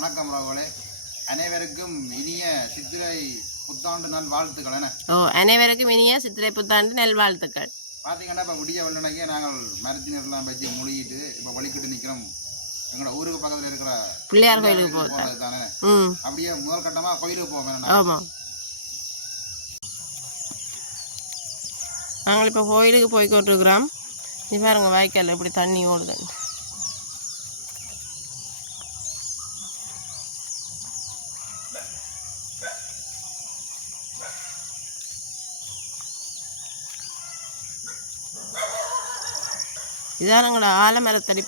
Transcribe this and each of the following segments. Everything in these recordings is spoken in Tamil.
வணக்கம் ராவலே அனைவருக்கும் இனிய சித்திரை புத்தாண்டு நாள் வாழ்த்துக்கள் என்ன ஓ அனைவருக்கும் இனிய சித்திரை புத்தாண்டு நல்வாழ்த்துக்கள் பார்த்தீங்கன்னா இப்போ விடிய வெள்ளனைக்கே நாங்கள் மரத்தினர்லாம் வச்சு மூழ்கிட்டு இப்போ வலிக்கிட்டு நிற்கிறோம் எங்களோட ஊருக்கு பக்கத்தில் இருக்கிற பிள்ளையார் கோயிலுக்கு போகிறது தானே ம். அப்படியே முதல் கட்டமாக கோயிலுக்கு போவேன் ஆமாம் நாங்கள் இப்போ கோயிலுக்கு போய் கொண்டிருக்கிறோம் நீ பாருங்க வாய்க்கால் இப்படி தண்ணி ஓடுது. இதான் எங்களோட ஆலமரத்தடி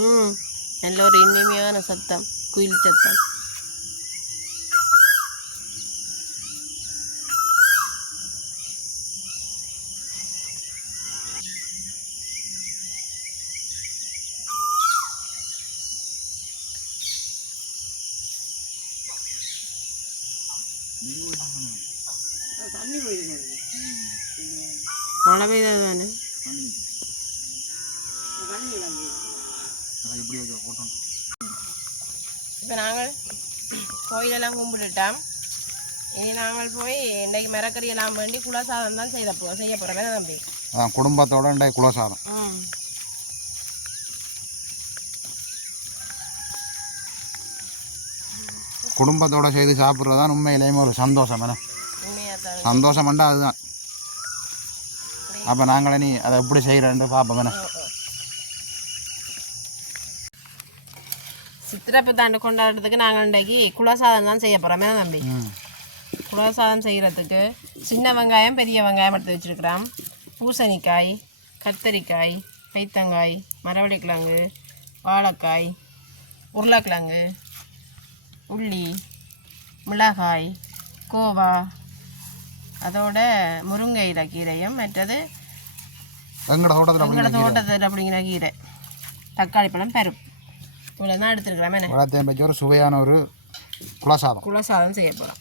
ம். நல்ல ஒரு இனிமையான சத்தம் குயில் சத்தம். மழை பெய்தது தானே வச்சு போட்டோம் இப்போ நாங்கள் கோயிலெல்லாம் கும்பிட்டுட்டோம். இனி நாங்கள் போய் இன்றைக்கு மிரக்கறி எல்லாம் வேண்டி குலசாதம் தான் செய்த போ செய்ய போகிறோம் தம்பி? அதான் குடும்பத்தோட இன்றைய குலசாதம் குடும்பத்தோட செய்து சாப்பிட்றது தான் உண்மையிலேயுமே ஒரு சந்தோஷம் என்ன? தான் சந்தோஷம்ண்டா அதுதான். அப்போ நாங்களே நீ அதை எப்படி செய்கிறேன்ட்டு பார்ப்போம் என்ன? புத்தாண்டு கொண்டாடுறதுக்கு நாங்கள் இன்றைக்கு குலசாதம் தான் செய்ய போகிறோம் தம்பி? குலசாதம் செய்கிறதுக்கு சின்ன வெங்காயம் பெரிய வெங்காயம் எடுத்து வச்சுருக்கிறோம். பூசணிக்காய் கத்தரிக்காய் பைத்தங்காய் மரவள்ளிக்கிழங்கு வாழைக்காய் உருளைக்கிழங்கு உள்ளி மிளகாய் கோவா அதோட முருங்கை இலை கீரையும் மற்றது எங்களோட தோட்டத்தில் அப்படிங்கிற கீரை. தக்காளி பழம் பருப்பு. இவ்வளோ தான் எடுத்துருக்கிறோம். வளர்த்தேன் பற்றி ஒரு சுவையான ஒரு குலசாதம். குலசாதம் செய்ய போகிறோம்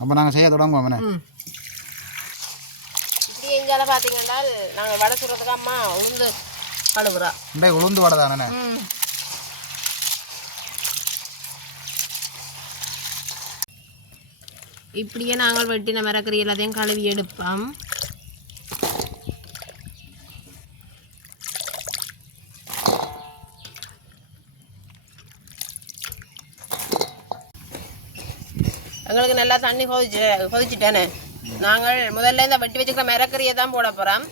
அப்போ நாங்கள் செய்ய தொடங்குவோம். இப்படி எங்கால பார்த்தீங்கன்னா நாங்கள் வடை சுடுறதுக்கு அம்மா உளுந்து கழுவுறா. இன்றைக்கு உளுந்து வடை தானே? இப்படியே நாங்கள் வெட்டின மரக்கறி எல்லாத்தையும் கழுவி எடுப்போம். எங்களுக்கு நல்லா தண்ணி கொதிச்சு கொதிச்சுட்டேன்னு. நாங்கள் முதல்ல இந்த வெட்டி வச்சுக்கிற மிரக்கறியை தான் போட போகிறோம்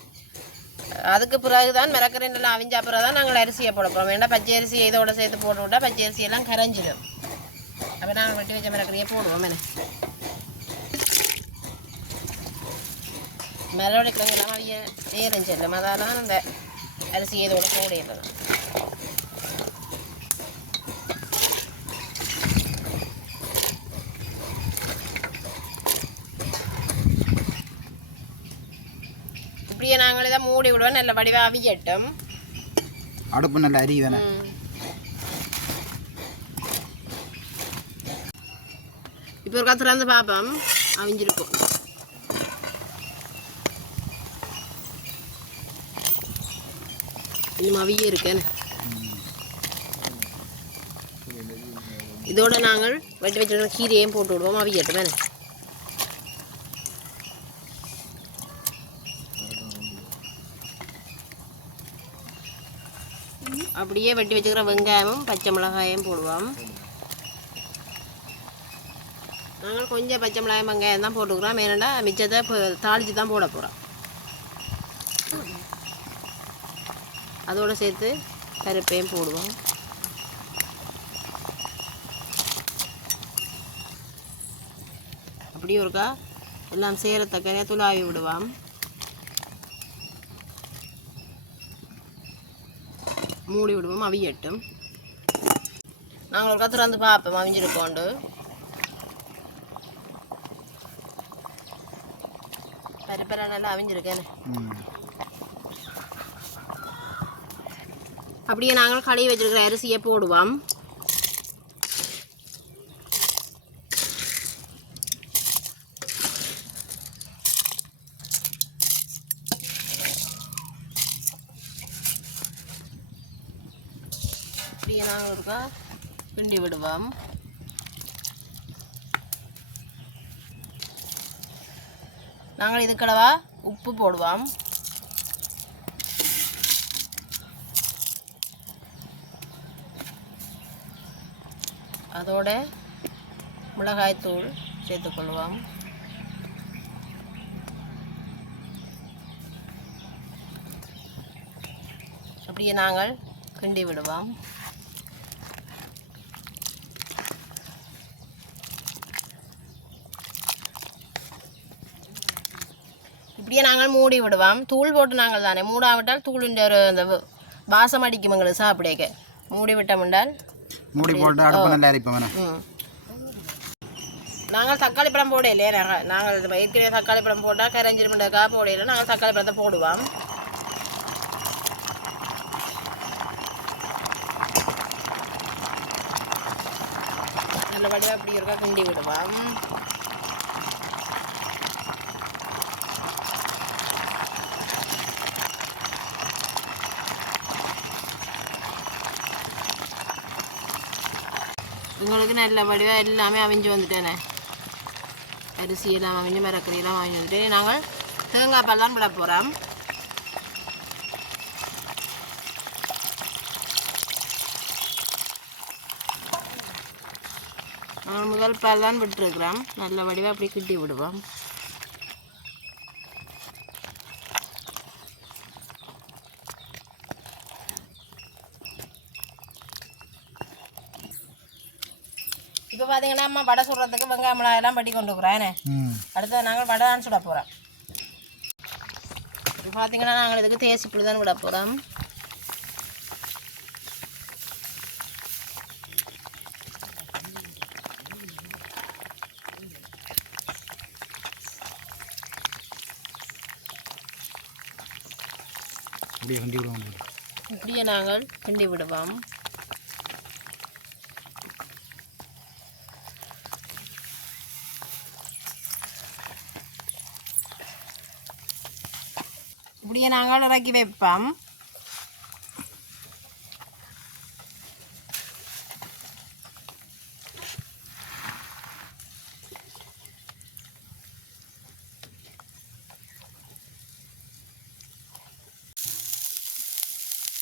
அதுக்கு பிறகு தான் மிரக்கறி நல்லா அவிஞ்சா பிறகு தான் நாங்கள் அரிசியை போட போகிறோம் வேண்டாம் பச்சை அரிசியை இதோட சேர்த்து போட்டு விட்டா பச்சை அரிசியெல்லாம் கரைஞ்சிடும். அப்போ நாங்கள் வெட்டி வச்ச மிரக்கறியை போடுவோம் என்ன? மரவள்ளி கிழங்குலாம் அவிய நேரம் செல்லும் அதெல்லாம் அந்த அரிசி இதோட போடையிடலாம் இதை மூடி விடுவோம் நல்ல வடிவா அவியட்டும். அடுப்பு நல்ல அரி தானே ம். இப்போ ஒரு கத்து திறந்து பார்ப்போம் அவிஞ்சிருக்கும். இன்னும் அவிய இருக்கேன்னு இதோட நாங்கள் வெட்டி வச்சிருக்கிற கீரையும் போட்டு விடுவோம். அவியட்டும் வேணும் அப்படியே வெட்டி வச்சுக்கிற வெங்காயமும் பச்சை மிளகாயும் போடுவோம். நாங்கள் கொஞ்சம் பச்சை மிளகாயம் வெங்காயம் தான் போட்டுக்கிறோம். ஏன்னா மிச்சத்தை இப்போ தாளித்து தான் போட போகிறோம் அதோடு சேர்த்து கருப்பையும் போடுவோம். அப்படியே ஒருக்கா எல்லாம் சேரத்தக்கனே துளாவி விடுவோம். மூடி விடுவோம் அவியட்டும் நாங்கள் ஒரு கத்துல வந்து பார்ப்போம் அவிஞ்சிருக்கோண்டு பருப்பெல்லாம் நல்லா அவிஞ்சிருக்கேன் அப்படியே நாங்கள் கழுவி வச்சிருக்கிற அரிசியை போடுவோம். அப்படியே நாங்கள் கிண்டி விடுவோம் நாங்கள் இதுக்கடவா உப்பு போடுவோம் அதோட மிளகாய்த்தூள் சேர்த்துக்கொள்வோம் அப்படியே நாங்கள் கிண்டி விடுவோம் இப்படியே நாங்கள் மூடி விடுவோம். தூள் போட்டு நாங்கள் தானே. மூடாவிட்டால் தூளிൻ്റെ ஒரு அந்த வாசம் அடிக்கும் எங்களுக்கு சாப்பிடக்க. மூடி விட்டோம் என்றால் மூடி போட்டு அடுப்பு நல்லா அரிப்போம். நாங்கள் தக்காளி பழம் போடையிலே நாங்கள் நாங்கள் ஏற்கனவே தக்காளி பழம் போட்டால் கரைஞ்சிருமெண்டக்கா போடையில நாங்கள் தக்காளி பழத்தை போடுவோம். நல்லபடியாக அப்படி இருக்கா கிண்டி விடுவோம். உங்களுக்கு நல்ல வடிவாக எல்லாமே அவிஞ்சு வந்துட்டேனே. அரிசி எல்லாம் அவிஞ்சு மரக்கறி எல்லாம் அவிஞ்சு வந்துட்டு நாங்கள் தேங்காய் பால் தான் விட போகிறோம் முதல் பால் தான் விட்டுருக்குறோம். நல்ல வடிவாக அப்படி கிட்டி விடுவோம். இப்போ பார்த்தீங்கன்னா அம்மா வடை சுடுறதுக்கு வெங்காயம் மிளகாய் எல்லாம் பட்டி கொண்டு இருக்கிறேன் ம். அடுத்து நாங்கள் வடை தான் சுட போகிறோம் இப்போ பார்த்தீங்கன்னா நாங்கள் இதுக்கு தேசி புளி தான் விட போகிறோம் இப்படியே நாங்கள் கிண்டி விடுவோம். அப்படியே நாங்கள் இறக்கி வைப்போம்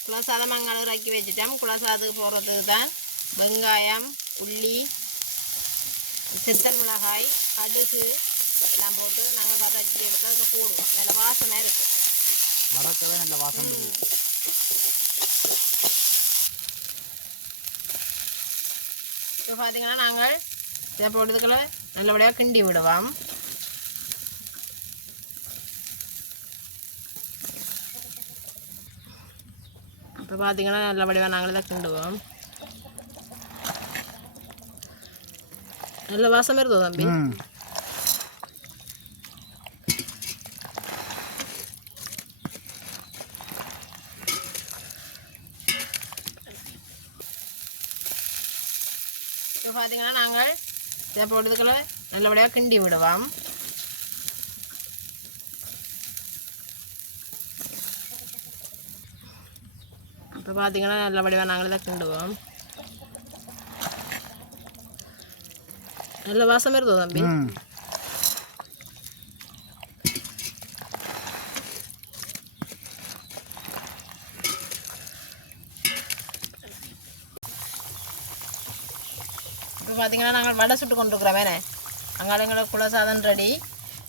குலசாதம் அங்கே இறக்கி வச்சுட்டோம் குலசாதத்துக்கு போடுறதுக்கு தான் வெங்காயம் உள்ளி சித்தல் மிளகாய் கடுகு எல்லாம் போட்டு நாங்கள் வதக்கி எடுத்து அதுக்கு போடுவோம் நல்ல வாசனை இருக்குது வடக்கவே நல்ல வாசம் இப்போ பார்த்தீங்கன்னா நாங்கள் இதை போட்டதுக்குள்ள நல்லபடியாக கிண்டி விடுவோம். இப்போ பார்த்தீங்கன்னா நல்லபடியாக நாங்கள் இதை கிண்டுவோம். நல்ல வாசம் இருந்தோ தம்பி? பார்த்தீங்கன்னா நாங்கள் இதை போட்டதுக்குள்ள நல்லபடியாக கிண்டி விடுவோம். இப்போ பார்த்தீங்கன்னா நல்லபடியாக நாங்கள் இதை கிண்டுவோம். நல்ல வாசம் இருந்தது தம்பி? பார்த்தீங்கன்னா நாங்கள் வடை சுட்டு கொண்டிருக்கிறோம். வேணே. அங்கால எங்களுக்கு குலசாதம் ரெடி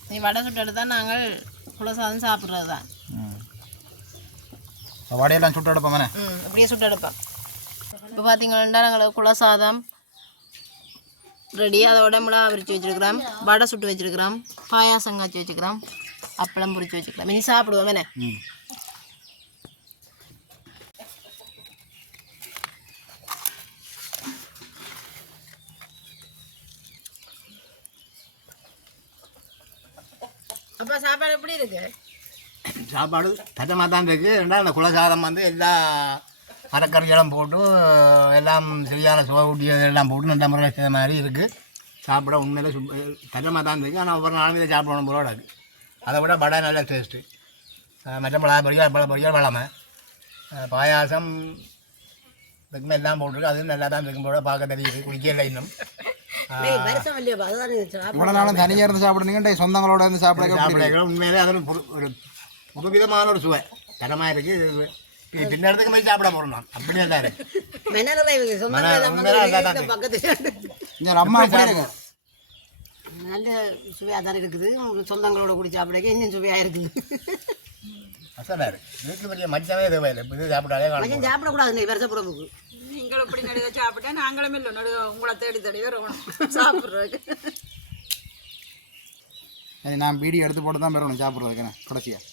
நீ வடை சுட்டு எடுத்தால் நாங்கள் குலசாதம் சாப்பிட்றது தான் வடையெல்லாம் சுட்டு எடுப்போம் வேணே. ம் அப்படியே சுட்டு எடுப்போம். இப்போ பார்த்தீங்கன்னா நாங்கள் குலசாதம் ரெடி அதோட மிளகா பிரித்து வச்சுருக்கிறோம். வடை சுட்டு வச்சுருக்கிறோம். பாயாசம் காய்ச்சி வச்சுக்கிறோம் அப்பளம் பொரிச்சு வச்சுக்கலாம் இனி சாப்பிடுவோம் வேணே. அப்போ சாப்பாடு எப்படி இருக்கு? சாப்பாடு தட்டமாக தான் இருக்குது ரெண்டாவது அந்த குலசாதம் வந்து எல்லா மரக்கறிகளும் போட்டு எல்லாம் சரியான சுவையூட்டியது எல்லாம் போட்டு நல்ல முறையில் செய்த மாதிரி இருக்குது சாப்பிட உண்மையில் சு தட்டமாக தான் இருக்குது ஆனால் ஒவ்வொரு நாளும் இதை சாப்பிடணும் போல இருக்குது அதை விட வடை நல்ல டேஸ்ட்டு மற்ற மிளகா பொரியல் பழ பொரியல் வளமை. பாயாசம் இதுக்குமே எல்லாம் போட்டிருக்கு. அதுவும் நல்லா தான் இருக்கும் போல பார்க்க தெரியுது. குடிக்கல இன்னும். இவ்வளோ நாளும் தனியாக இருந்து சாப்பிடுனீங்க சொந்தங்களோட இருந்து சாப்பிட சாப்பிட உண்மையிலே அது ஒரு புது- ஒரு புது விதமான ஒரு சுவை. தரமாக இருக்குது இது பின்னடத்துக்கு மாதிரி சாப்பிட போகிறோம் நான் அப்படியே தான் இருக்கு. நல்லா அம்மா சுவையாக தான் இருக்குது. சொந்தங்களோட கூடி சாப்பிடக்க இன்னும் சுவையாக இருக்குது அசலாக இருக்கு. இதுக்கு பெரிய மச்சமே தேவையில்லை. இது சாப்பிட்டாலே காணும் மஞ்சள் சாப்பிடக்கூடாது இன்னைக்கு வருஷ புறமுக்கு நீங்கள் இப்படி நடுக சாப்பிட்டா நாங்களும் இல்லை நடுக உங்களை தேடி தேடி வரணும் சாப்பிட்றதுக்கு. நான் பீடி எடுத்து போட்டு தான் பெறணும் சாப்பிட்றதுக்கு கடைசியாக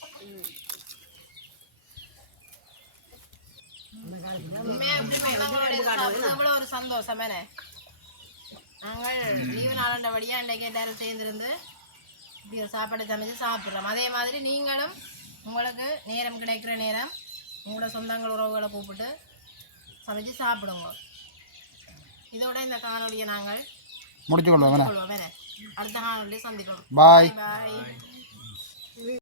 அவ்வளோ ஒரு சந்தோஷம் நாங்கள் லீவு நாளண்டபடியாக இன்றைக்கு எல்லாரும் சேர்ந்துருந்து இப்படி ஒரு சாப்பாடு சமைச்சு சாப்பிட்றோம். அதே மாதிரி நீங்களும் உங்களுக்கு நேரம் கிடைக்கிற நேரம் உங்களோட சொந்தங்கள் உறவுகளை கூப்பிட்டு சமைச்சு சாப்பிடுங்க. இதோட இந்த காணொலியை நாங்கள் முடிச்சு கொள்வோம் அடுத்த காணொலியை சந்திக்கிறோம் பாய் பாய்